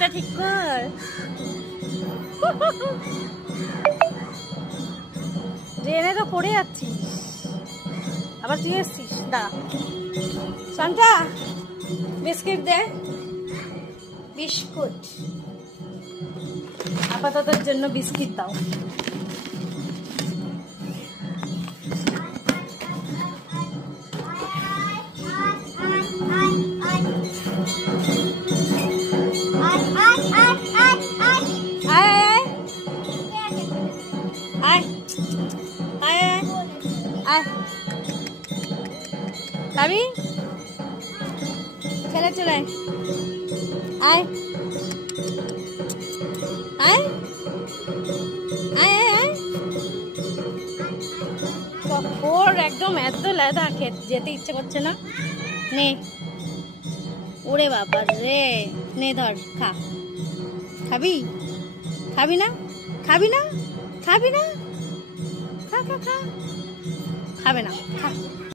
মুখটা ঠিক কর। ট্রেনে তো পড়ে যাচ্ছিস, আবার তুই এসছিস। দাঁড়া শান্তা, বিস্কিট দে। বিস্কুট আপাতত জন্য বিস্কিট দাও। খাবি? খেলে চলে আয়, আয় আয় আয়। ওর একদম এত লেদা যেতে ইচ্ছে করছে না। নে, ওরে বাবা রে, নে ধর খা। খাবি? খাবি না? খাবি না? খাবি না? খা খা খা। খাবে না, খা।